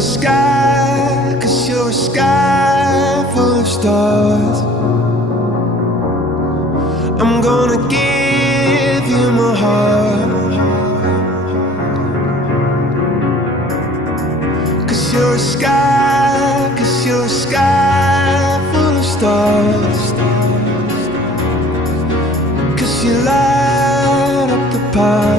a sky, 'cause you're a sky full of stars. I'm gonna give you my heart, 'cause you're a sky, 'cause you're a sky full of stars. 'Cause you light up the path.